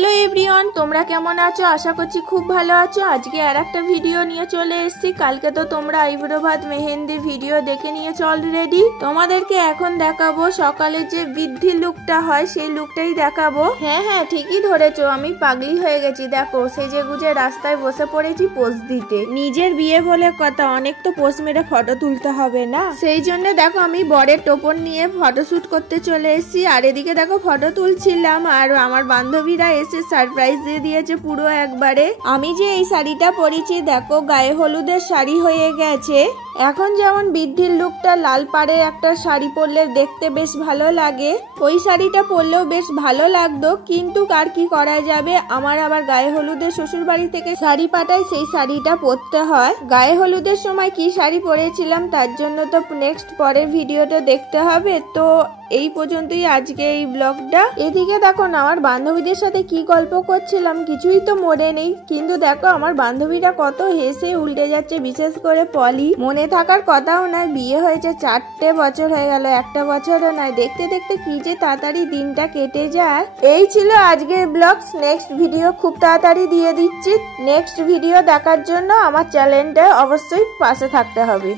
Hello everyone, তোমরা কেমন আছো? আশা করছি খুব ভালো আছো। আজকে আর একটা ভিডিও নিয়ে চলে এসেছি। কালকে তো তোমরা আইব্রো ভাত মেহেন্দি ভিডিও দেখে নিয়েছো অলরেডি। তোমাদেরকে এখন দেখাবো সকালে যে বৃদ্ধি লুকটা হয়, সেই লুকটাই দেখাবো। হ্যাঁ ঠিকই ধরেছো, আমি পাগলি হয়ে গেছি। দেখো সেজে গুজে রাস্তায় বসে পড়েছি পোজ দিতে। নিজের বিয়ে বলে কথা, অনেক তো পোজ মেরে ফটো তুলতে হবে না? সেই জন্য দেখো আমি বরের টোপন নিয়ে ফটোশুট করতে চলে এসেছি। আর এদিকে দেখো ফটো তুলছিলাম, আর আমার বান্ধবীরা এসে সারপ্রাইজ দিয়ে দিয়েছে পুরো একবারে। আমি যে এই শাড়িটা পরেছি দেখো, গায়ে হলুদের শাড়ি হয়ে গেছে। এখন যেমন বৃদ্ধির লুকটা লাল পাড়ের একটা শাড়ি পরলে দেখতে বেশ ভালো লাগে, ওই শাড়িটা পরলেও বেশ ভালো লাগতো, কিন্তু আর কি করা যাবে, আমার আবার গায়ে হলুদের শ্বশুর বাড়ি থেকে শাড়ি পাঠায়, সেই শাড়িটা পরতে হয়। গায়ে হলুদের সময় কি শাড়ি পরেছিলাম তার জন্য তো নেক্সট পরের ভিডিওটা দেখতে হবে। তো এই পর্যন্তই আজকে এই ব্লগটা। এদিকে দেখো না আমার বান্ধবীদের সাথে কি গল্প করছিলাম, কিছুই তো মনে নেই, কিন্তু দেখো আমার বান্ধবীরা কত হেসে উল্টে যাচ্ছে, বিশেষ করে পলি। মনে থাকার কথাও নয়, বিয়ে হয়েছে 4টে বছর হয়ে গেল, একটা বছরও নয়। দেখতে দেখতে কি যে তাড়াতাড়ি দিনটা কেটে যায়। এই ছিল আজকের ব্লগ। নেক্সট ভিডিও খুব তাড়াতাড়ি দিয়ে দিচ্ছি। নেক্সট ভিডিও দেখার জন্য আমার চ্যানেলটা অবশ্যই পাশে থাকতে হবে।